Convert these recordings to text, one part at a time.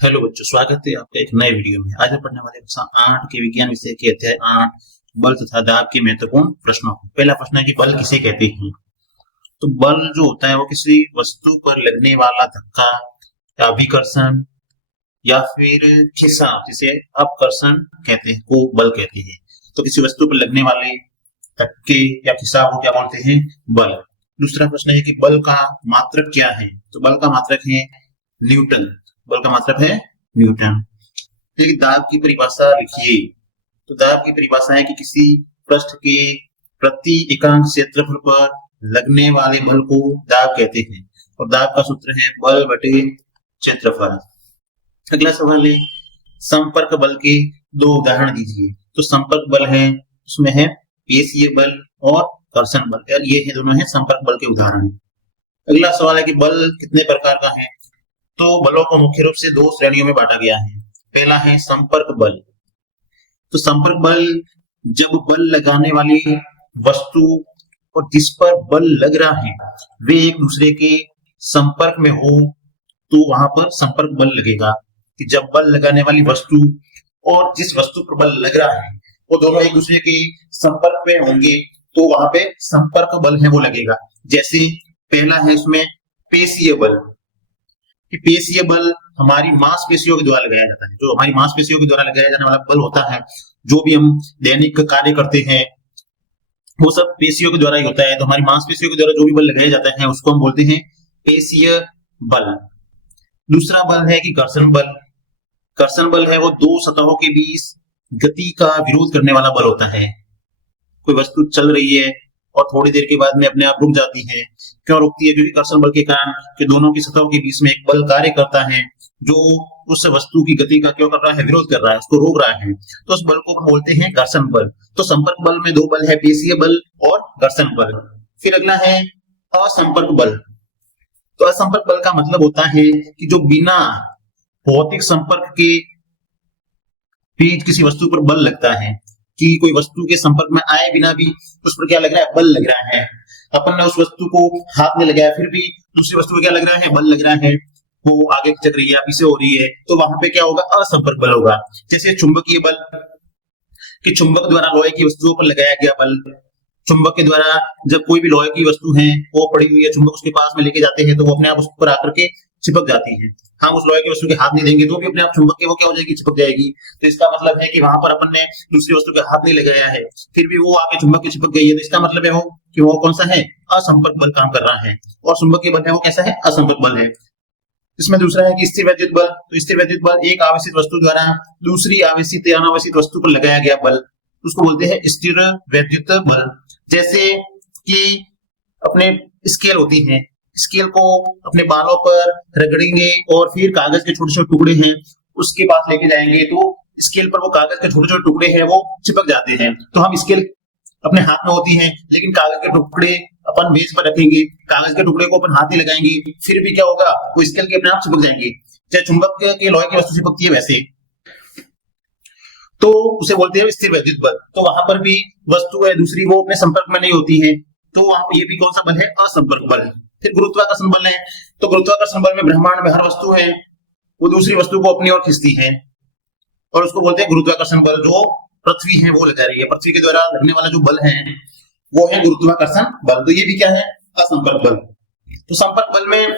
Hello बच्चों, स्वागत है आपका एक नए वीडियो में। आज हम पढ़ने वाले कक्षा 8 के विज्ञान विषय के अध्याय 8 बल तथा दाब के महत्वपूर्ण प्रश्नों को। पहला प्रश्न है कि बल किसे कहते हैं। तो बल जो होता है वो किसी वस्तु पर लगने वाला धक्का या अभिकर्षण या फिर खिंचाव, जिसे अपकर्षण कहते हैं, को बल कहते हैं। तो किसी वस्तु पर लगने वाले धक्के या खिंचाव को क्या बोलते हैं? बल। दूसरा प्रश्न है कि बल का मात्रक क्या है। तो बल का मात्रक है न्यूटन। बल का मात्रक है न्यूटन। फिर दाब की परिभाषा लिखिए। तो दाब की परिभाषा है कि किसी पृष्ठ के प्रति एकांक क्षेत्रफल पर लगने वाले बल को दाब कहते हैं और दाब का सूत्र है बल बटे क्षेत्रफल। अगला सवाल है संपर्क बल के दो उदाहरण दीजिए। तो संपर्क बल है, उसमें है पेशीय बल और घर्षण बल, ये है दोनों है संपर्क बल के उदाहरण। अगला सवाल है कि बल कितने प्रकार का है। तो बलों को मुख्य रूप से दो श्रेणियों में बांटा गया है। पहला है संपर्क बल। तो संपर्क बल जब बल लगाने वाली वस्तु और जिस पर बल लग रहा है वे एक दूसरे के संपर्क में हो तो वहां पर संपर्क बल लगेगा। कि जब बल लगाने वाली वस्तु और जिस वस्तु पर बल लग रहा है वो दोनों एक दूसरे के संपर्क में होंगे तो वहां पे संपर्क बल है वो लगेगा। जैसे पहला है उसमें पेशीय बल। कि पेशीय बल हमारी मांसपेशियों के द्वारा लगाया जाता है। जो हमारी मांसपेशियों के द्वारा लगाया जाने वाला बल होता है, जो भी हम दैनिक कार्य करते हैं वो सब पेशियों के द्वारा ही होता है। तो हमारी मांसपेशियों के द्वारा जो भी बल लगाया जाता है उसको हम बोलते हैं पेशीय बल। दूसरा बल है कि घर्षण बल। घर्षण बल है वो दो सतहों के बीच गति का विरोध करने वाला बल होता है। कोई वस्तु चल रही है और थोड़ी देर के बाद में अपने आप रुक जाती है। क्यों रुकती है? क्योंकि घर्षण बल के कारण कि दोनों की सतहों के बीच में एक बल कार्य करता है जो उस वस्तु की गति का क्यों कर रहा है? विरोध कर रहा है, उसको रोक रहा है। तो उस बल को हम बोलते हैं घर्षण बल। तो संपर्क बल में दो बल है, पेशीय बल और घर्षण बल। फिर अगला है असंपर्क बल। तो असंपर्क बल का मतलब होता है कि जो बिना भौतिक संपर्क के बीच किसी वस्तु पर बल लगता है। कि कोई वस्तु के संपर्क में आए बिना भी उस पर क्या लग रहा है? बल लग रहा है। अपन ने उस वस्तु को हाथ में लगाया फिर भी दूसरी वस्तु को क्या लग रहा है? बल लग रहा है। वो आगे खिसक रही है, पीछे हो रही है, तो वहां पे क्या होगा? असंपर्क बल होगा। जैसे चुंबकीय बल, कि चुंबक द्वारा लोहे की वस्तुओं पर लगाया गया बल। चुंबक के द्वारा जब कोई भी लोहे की वस्तु है वो पड़ी हुई है, चुंबक उसके पास में लेके जाते हैं तो वो अपने आप उस पर आकर के चिपक जाती है। हम उस लोहे की वस्तु के हाथ नहीं देंगे तो भी अपने आप चुंबक के वो क्या हो जाएगी? चिपक जाएगी। तो इसका मतलब है कि वहां पर अपन ने दूसरी वस्तु के हाथ नहीं लगाया है फिर भी वो आगे चुंबक के चिपक गई है। तो इसका मतलब है वो कि वो कौन सा है? असंपर्क बल काम कर रहा है। और चुंबकीय बल है वो कैसा है? असंपर्क बल है। इसमें दूसरा है कि स्थिर वैद्युत बल। तो स्थिर वैद्युत बल एक आवेशित वस्तु द्वारा दूसरी आवेशित या अनावेशित वस्तु पर लगाया गया बल, उसको बोलते हैं स्थिर वैद्युत बल। जैसे कि अपने स्केल होती है, स्केल को अपने बालों पर रगड़ेंगे और फिर कागज के छोटे छोटे टुकड़े हैं उसके पास लेके जाएंगे तो स्केल पर वो कागज के छोटे छोटे टुकड़े हैं वो चिपक जाते हैं। तो हम स्केल अपने हाथ में होती है लेकिन कागज के टुकड़े अपन मेज पर रखेंगे, कागज के टुकड़े को अपन हाथ नहीं लगाएंगे फिर भी क्या होगा? वो स्केल के अपने आप चिपक जाएंगे। चाहे चुंबक के लोहे की वस्तु चिपकती है वैसे, तो उसे बोलते हैं स्थिर वैद्युत बल। तो वहां पर भी वस्तु है दूसरी वो अपने संपर्क में नहीं होती है तो वहां पर ये भी कौन सा बल है? असंपर्क बल। फिर गुरुत्वाकर्षण बल है। तो गुरुत्वाकर्षण बल में ब्रह्मांड में हर वस्तु है वो दूसरी वस्तु को अपनी ओर खींचती है और उसको बोलते हैं गुरुत्वाकर्षण बल। जो पृथ्वी है वो लगा रही है, पृथ्वी के द्वारा लगने वाला जो बल है वो है गुरुत्वाकर्षण बल। तो ये भी क्या है? असंपर्क बल। तो संपर्क बल में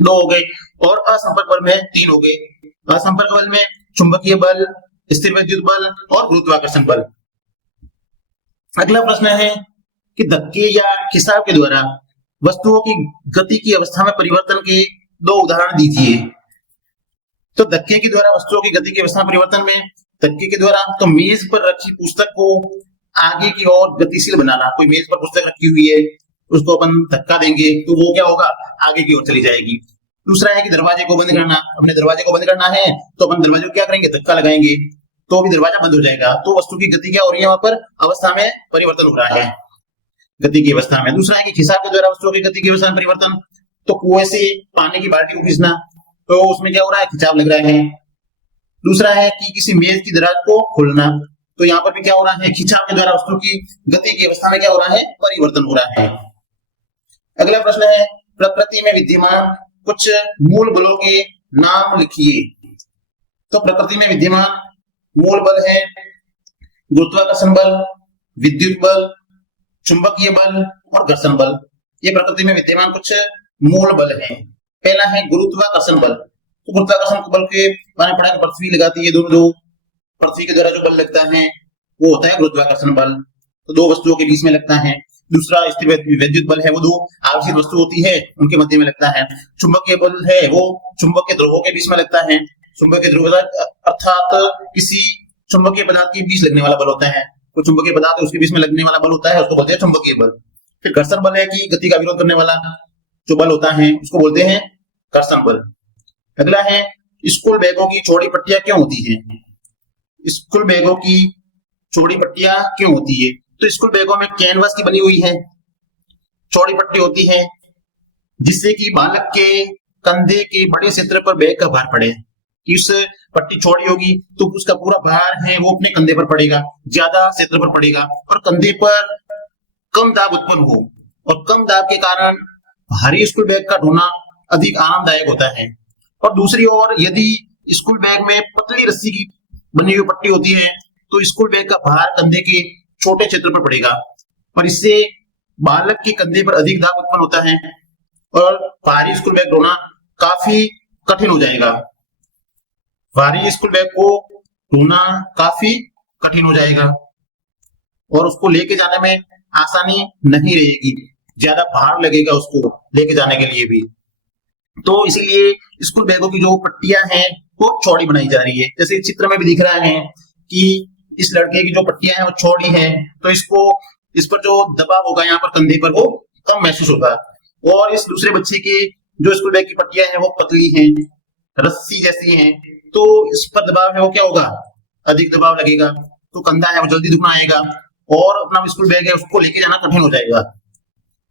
दो हो गए और असंपर्क बल में तीन हो गए। असंपर्क बल में चुंबकीय बल, स्थिर वैद्युत बल और गुरुत्वाकर्षण बल। अगला प्रश्न है कि धक्के या खिंचाव के द्वारा वस्तुओं की गति की अवस्था में परिवर्तन के दो उदाहरण दीजिए। तो धक्के के द्वारा वस्तुओं की गति की अवस्था में परिवर्तन में धक्के के द्वारा तो मेज पर रखी पुस्तक को आगे की ओर गतिशील बनाना। कोई मेज पर पुस्तक रखी हुई है उसको अपन धक्का देंगे तो वो क्या होगा? आगे की ओर चली जाएगी। दूसरा है कि दरवाजे को बंद करना। अपने दरवाजे को बंद करना है तो अपन दरवाजे को क्या करेंगे? धक्का लगाएंगे तो भी दरवाजा बंद हो जाएगा। तो वस्तु की गति क्या हो रही है? वहां पर अवस्था में परिवर्तन हो रहा है, गति की अवस्था में। दूसरा है कि खिंचाव के द्वारा वस्तुओं की गति की अवस्था में परिवर्तन। तो कुएं से पानी की बाल्टी को खींचना तो उसमें क्या हो रहा है? खिंचाव लग रहा है। दूसरा है कि किसी मेज की दराज को खोलना तो यहाँ पर भी क्या हो रहा है? खिंचाव के द्वारा वस्तु की गति की अवस्था में क्या हो रहा है? परिवर्तन हो रहा है। अगला प्रश्न है प्रकृति में विद्यमान कुछ मूल बलों के नाम लिखिए। तो प्रकृति में विद्यमान मूल बल है गुरुत्वाकर्षण बल, विद्युत बल, चुंबकीय बल और घर्षण बल। ये प्रकृति में विद्यमान कुछ मूल बल हैं। पहला है गुरुत्वाकर्षण बल। तो गुरुत्वाकर्षण बल के बारे में पढ़ा कि पृथ्वी लगाती है, दोनों जो पृथ्वी के द्वारा जो बल लगता है वो होता है गुरुत्वाकर्षण बल। तो दो वस्तुओं के बीच में लगता है। दूसरा स्थिर विद्युत बल है, वो दो आवेशित वस्तु होती है उनके मध्य में लगता है। चुंबकीय बल है वो चुंबक के ध्रुवों के बीच में लगता है। चुंबक के ध्रुव अर्थात किसी चुंबकीय पदार्थ के बीच लगने वाला बल होता है। कोई चुंबकीय पदार्थ है उसके बीच में लगने वाला बल होता है, उसको बोलते हैं चुंबकीय बल। फिर घर्षण बल है कि गति का विरोध करने वाला जो बल होता है उसको बोलते हैं घर्षण बल। अगला है स्कूल बैगों की चौड़ी पट्टियां क्यों होती है। स्कूल बैगों की चौड़ी पट्टियां क्यों होती है? तो स्कूल बैगों में कैनवास की बनी हुई है चौड़ी पट्टी होती है, जिससे कि बालक के कंधे के बड़े क्षेत्र पर बैग का भार पड़े। कि उस पट्टी चौड़ी होगी तो उसका पूरा भार है वो अपने कंधे पर पड़ेगा, ज्यादा क्षेत्र पर पड़ेगा और कंधे पर कम दाब उत्पन्न हो। और कम दाब के कारण भारी स्कूल बैग का ढोना अधिक आरामदायक होता है। और दूसरी ओर यदि स्कूल बैग में पतली रस्सी की बनी हुई पट्टी होती है तो स्कूल बैग का भार कंधे के छोटे क्षेत्र पर पड़ेगा और इससे बालक के कंधे पर अधिक दाब उत्पन्न होता है और भारी स्कूल बैग ढोना काफी कठिन हो जाएगा। भारी स्कूल बैग को ढोना काफी कठिन हो जाएगा और उसको लेके जाने में आसानी नहीं रहेगी, ज्यादा भार लगेगा उसको लेके जाने के लिए भी। तो इसीलिए स्कूल बैगों की जो पट्टियां हैं वो चौड़ी बनाई जा रही है। जैसे चित्र में भी दिख रहा है कि इस लड़के की जो पट्टियां हैं वो चौड़ी हैं, तो इस पर जो दबाव होगा यहाँ पर कंधे पर वो कम महसूस होगा। और इस दूसरे बच्चे के जो स्कूल बैग की पट्टियां हैं वो पतली हैं, रस्सी जैसी हैं, तो इस पर दबाव है वो क्या होगा, अधिक दबाव लगेगा, तो कंधा है वो जल्दी दुखना आएगा और अपना स्कूल बैग है उसको लेके जाना कठिन हो जाएगा।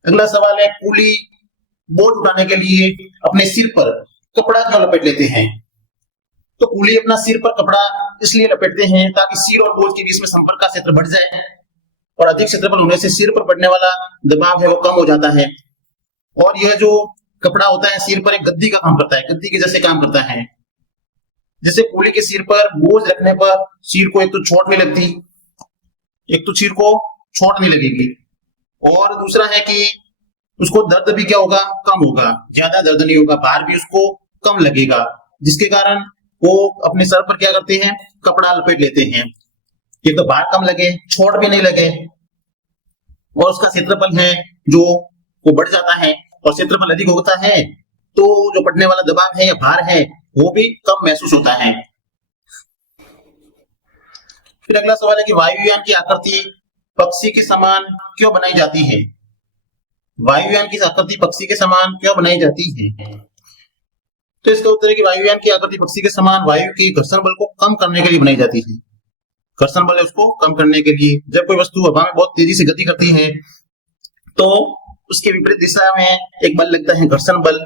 अगला सवाल है कूली बोझ उठाने के लिए अपने सिर पर कपड़ा क्यों लपेट लेते हैं। तो कूली अपना सिर पर कपड़ा इसलिए लपेटते हैं ताकि सिर और बोझ के बीच में संपर्क का क्षेत्र बढ़ जाए और अधिक क्षेत्रफल होने से सिर पर पड़ने वाला दबाव है वो कम हो जाता है। और यह जो कपड़ा होता है सिर पर एक गद्दी का काम करता है, गद्दी के जैसे काम करता है। जैसे कूली के सिर पर बोझ रखने पर सिर को एक तो चोट नहीं लगती, एक तो सिर को चोट नहीं लगेगी और दूसरा है कि उसको दर्द भी क्या होगा, कम होगा, ज्यादा दर्द नहीं होगा, भार भी उसको कम लगेगा, जिसके कारण वो अपने सर पर क्या करते हैं, कपड़ा लपेट लेते हैं। एक तो भार कम लगे, चोट भी नहीं लगे और उसका क्षेत्रफल है जो वो बढ़ जाता है और क्षेत्रफल अधिक होता है तो जो पड़ने वाला दबाव है या भार है वो भी कम महसूस होता है। फिर अगला सवाल है कि वायुयान की आकृति पक्षी के समान क्यों बनाई जाती है। वायुयान की आकृति पक्षी के समान क्यों बनाई जाती है। तो इसका उत्तर है कि वायुयान की आकृति पक्षी के समान वायु के घर्षण बल को कम करने के लिए बनाई जाती है। घर्षण बल है उसको कम करने के लिए, जब कोई वस्तु हवा में बहुत तेजी से गति करती है तो उसके विपरीत दिशा में एक बल लगता है घर्षण बल।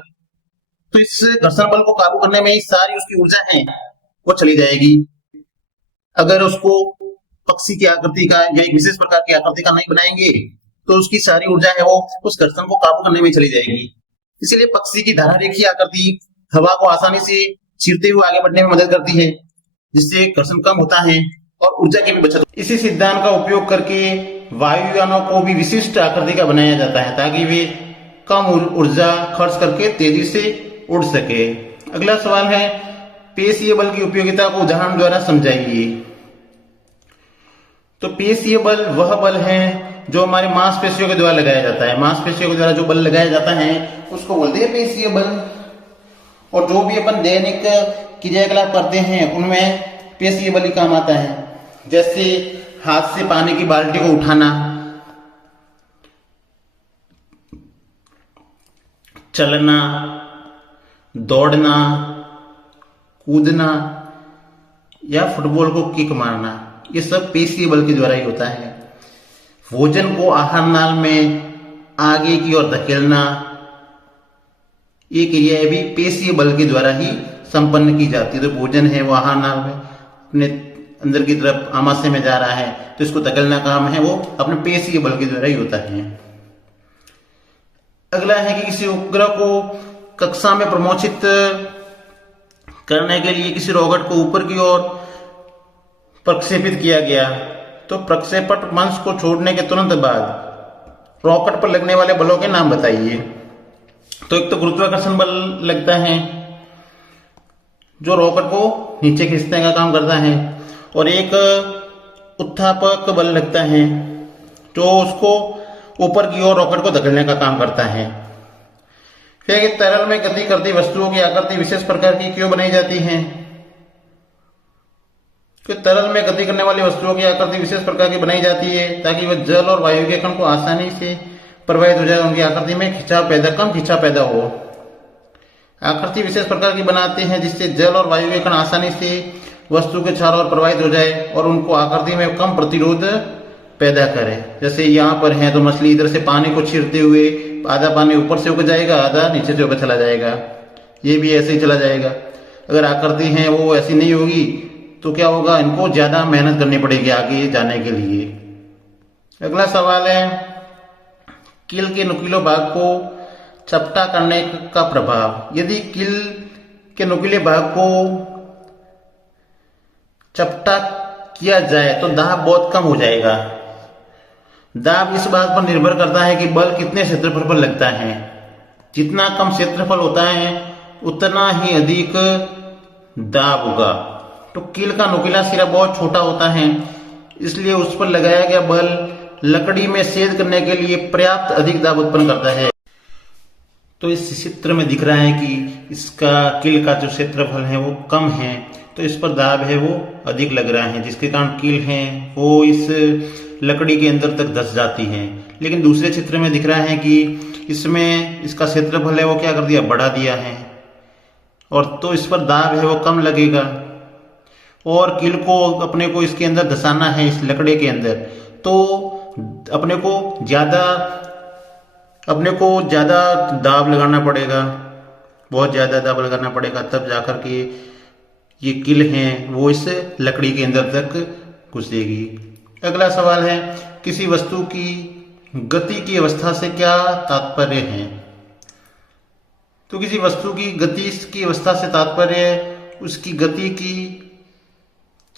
तो इस घर्षण बल को काबू करने में सारी उसकी ऊर्जा है वो चली जाएगी। अगर उसको पक्षी की आकृति का या एक विशेष प्रकार की आकृति का नहीं बनाएंगे तो उसकी सारी ऊर्जा है वो उस घर्षण को काबू करने में चली जाएगी। इसलिए पक्षी की धारा रेखीय आकृति हवा को आसानी से चीरते हुए आगे बढ़ने में मदद करती है, जिससे घर्षण कम होता है और ऊर्जा की भी बचत। इसी सिद्धांत का उपयोग करके वायुयानों को भी विशिष्ट आकृति का बनाया जाता है ताकि वे कम ऊर्जा खर्च करके तेजी से उड़ सके। अगला सवाल है पेशीय बल की उपयोगिता को उदाहरण द्वारा समझाइए। तो पेशीय बल वह बल है जो हमारे मांसपेशियों के द्वारा लगाया जाता है। मांसपेशियों के द्वारा जो बल लगाया जाता है उसको बोलते हैं पेशीय बल। और जो भी अपन दैनिक क्रियाकलाप करते हैं उनमें पेशीय बल ही काम आता है। जैसे हाथ से पानी की बाल्टी को उठाना, चलना, दौड़ना, कूदना या फुटबॉल को किक मारना, ये सब पेशीय बल के द्वारा ही होता है। भोजन को आहार नाल में आगे की ओर धकेलना, ये क्रिया भी पेशीय बल के द्वारा ही संपन्न की जाती है। तो भोजन है वो आहार नाल में अपने अंदर की तरफ आमाशय में जा रहा है तो इसको धकेलना काम है वो अपने पेशीय बल के द्वारा ही होता है। अगला है कि किसी उपग्रह को कक्षा में प्रमोचित करने के लिए किसी रॉकेट को ऊपर की ओर प्रक्षेपित किया गया, तो प्रक्षेपण मंच को छोड़ने के तुरंत बाद रॉकेट पर लगने वाले बलों के नाम बताइए। तो एक तो गुरुत्वाकर्षण बल लगता है जो रॉकेट को नीचे खींचने का काम करता है, और एक उत्थापक बल लगता है जो उसको ऊपर की ओर रॉकेट को धकेलने का काम करता है। फिर तरल में गति करती वस्तुओं की आकृति विशेष प्रकार की क्यों बनाई जाती है? कि तरल में गति करने वाली वस्तुओं की आकृति विशेष प्रकार की बनाई जाती है ताकि वह जल और वायु के कण को आसानी से प्रवाहित हो जाए, उनकी आकृति में कम खिंचाव पैदा हो। आकृति विशेष प्रकार की बनाते हैं जिससे जल और वायु के कण आसानी से वस्तु के चारों ओर प्रवाहित हो जाए और उनको आकृति में कम प्रतिरोध पैदा करे। जैसे यहाँ पर है तो मछली इधर से पानी को छीरते हुए आधा पानी ऊपर से होकर जाएगा, आधा नीचे से होकर चला जाएगा, ये भी ऐसे ही चला जाएगा। अगर आकृति है वो ऐसी नहीं होगी तो क्या होगा, इनको ज्यादा मेहनत करनी पड़ेगी आगे जाने के लिए। अगला सवाल है, कील के नुकीले भाग को चपटा करने का प्रभाव। यदि कील के नुकीले भाग को चपटा किया जाए तो दाब बहुत कम हो जाएगा। दाब इस बात पर निर्भर करता है कि बल कितने क्षेत्रफल पर लगता है। जितना कम क्षेत्रफल होता है उतना ही अधिक दाब होगा। तो कील का नुकीला सिरा बहुत छोटा होता है, इसलिए उस पर लगाया गया बल लकड़ी में छेद करने के लिए पर्याप्त अधिक दाब उत्पन्न करता है। तो इस चित्र में दिख रहा है कि इसका कील का जो क्षेत्रफल है वो कम है, तो इस पर दाब है वो अधिक लग रहा है, जिसके कारण कील है वो इस लकड़ी के अंदर तक धंस जाती है। लेकिन दूसरे चित्र में दिख रहा है कि इसमें इसका क्षेत्रफल है वो क्या कर दिया, बढ़ा दिया है, और तो इस पर दाब है वो कम लगेगा। और कील को अपने को इसके अंदर धंसाना है, इस लकड़ी के अंदर, तो अपने को ज्यादा दाब लगाना पड़ेगा, बहुत ज्यादा दाब लगाना पड़ेगा, तब जाकर के ये कील है वो इस लकड़ी के अंदर तक घुसेगी। अगला सवाल है, किसी वस्तु की गति की अवस्था से क्या तात्पर्य है? तो किसी वस्तु की गति की अवस्था से तात्पर्य उसकी गति की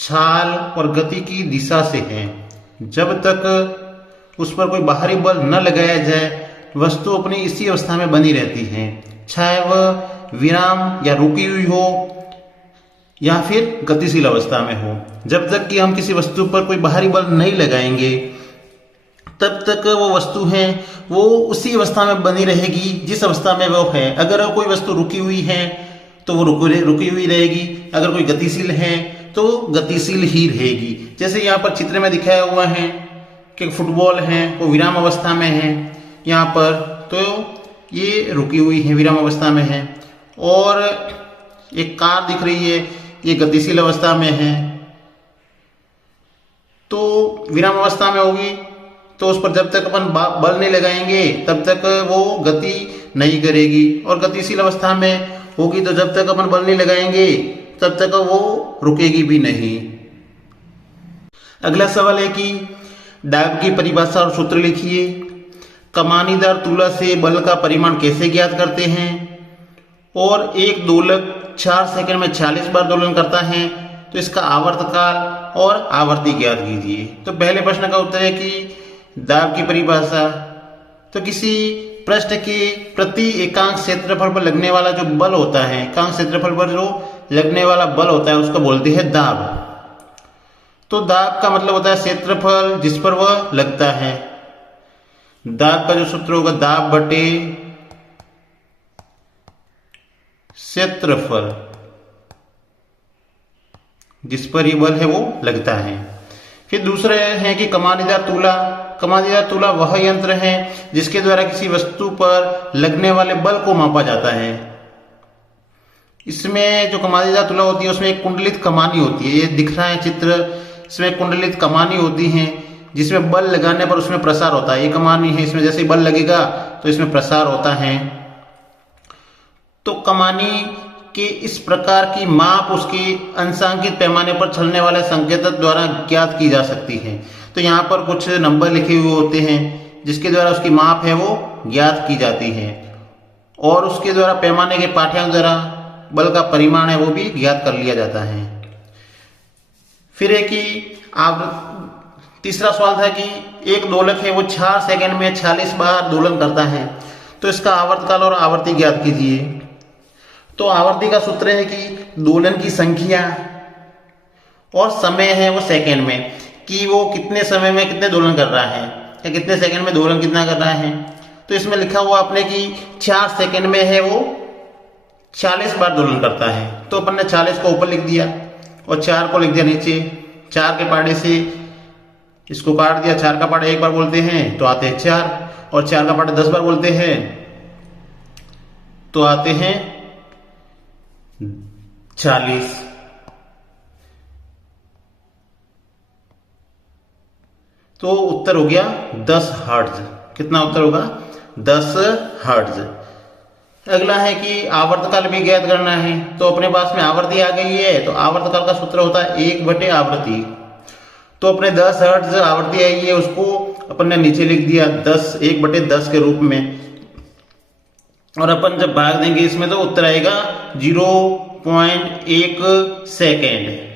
छाल और गति की दिशा से है। जब तक उस पर कोई बाहरी बल न लगाया जाए वस्तु अपनी इसी अवस्था में बनी रहती है, चाहे वह विराम या रुकी हुई हो या फिर गतिशील अवस्था में हो। जब तक कि हम किसी वस्तु पर कोई बाहरी बल नहीं लगाएंगे तब तक वो वस्तु है वो उसी अवस्था में बनी रहेगी जिस अवस्था में वो है। अगर कोई वस्तु रुकी हुई है तो वो रुकी हुई रहेगी, अगर कोई गतिशील है तो गतिशील ही रहेगी। जैसे यहाँ पर चित्र में दिखाया हुआ है कि फुटबॉल है वो विराम अवस्था में है यहाँ पर, तो ये रुकी हुई है, विराम अवस्था में है। और एक कार दिख रही है, ये गतिशील अवस्था में है, तो विराम अवस्था में होगी तो उस पर जब तक अपन बल नहीं लगाएंगे तब तक वो गति नहीं करेगी, और गतिशील अवस्था में होगी तो जब तक अपन बल नहीं लगाएंगे तब तक वो रुकेगी भी नहीं। अगला सवाल है कि दाब की परिभाषा और सूत्र लिखिए। कमानीदार तुला से बल का परिमाण कैसे ज्ञात करते हैं? और एक दोलक 4 सेकंड में 46 बार दोलन करता है, तो इसका आवर्तकाल और आवर्ती ज्ञात कीजिए। तो पहले प्रश्न का उत्तर है कि दाब की परिभाषा, तो किसी पृष्ठ के प्रति एकांक क्षेत्रफल पर लगने वाला जो बल होता है, एकांक क्षेत्रफल पर जो लगने वाला बल होता है उसको बोलते हैं दाब। तो दाब का मतलब होता है क्षेत्रफल जिस पर वह लगता है। दाब का जो सूत्र होगा दाब बटे क्षेत्रफल जिस पर ये बल है वो लगता है। फिर दूसरा है कि कमानीदार तुला। कमानीदार तुला वह यंत्र है जिसके द्वारा किसी वस्तु पर लगने वाले बल को मापा जाता है। इसमें जो कमानीदार तुला होती है उसमें एक कुंडलित कमानी होती है, ये दिख रहा है चित्र, इसमें कुंडलित कमानी होती है जिसमें बल लगाने पर उसमें प्रसार होता है। ये कमानी है, इसमें जैसे बल लगेगा तो इसमें प्रसार होता है। तो कमानी के इस प्रकार की माप उसके अंशांकित पैमाने पर चलने वाले संकेतक द्वारा ज्ञात की जा सकती है। तो यहाँ पर कुछ नंबर लिखे हुए होते हैं जिसके द्वारा उसकी माप है वो ज्ञात की जाती है, और उसके द्वारा पैमाने के पाठ्यांक द्वारा बल का परिमाण है वो भी ज्ञात कर लिया जाता है। फिर है कि तीसरा सवाल था कि एक दोलक है वो 4 सेकंड में 46 बार दोलन करता है, तो इसका आवर्तकाल और आवर्ती ज्ञात कीजिए। तो आवर्ती का सूत्र है कि दोलन की संख्या और समय है वो सेकंड में, कि वो कितने समय में कितने दोलन कर रहा है या कितने सेकंड में दोलन कितना कर रहा है। तो इसमें लिखा हुआ आपने कि 4 सेकंड में है वो 40 बार दोलन करता है, तो अपन ने 40 को ऊपर लिख दिया और 4 को लिख दिया नीचे। 4 के पाड़े से इसको काट दिया, 4 का पाड़ा एक बार बोलते हैं तो आते हैं 4, और 4 का पाड़ा 10 बार बोलते हैं तो आते हैं 40। तो उत्तर हो गया 10 हर्ट्ज। कितना उत्तर होगा? 10 हर्ट्ज। अगला है कि आवर्तकाल भी ज्ञात करना है, तो अपने पास में आवर्ती आ गई है, तो आवर्तकाल का सूत्र होता है 1/आवृत्ति। तो अपने 10 हर्ट्ज आवर्ती आई है, उसको अपन ने नीचे लिख दिया 1/10 के रूप में, और अपन जब भाग देंगे इसमें तो उत्तर आएगा 0.1 सेकेंड।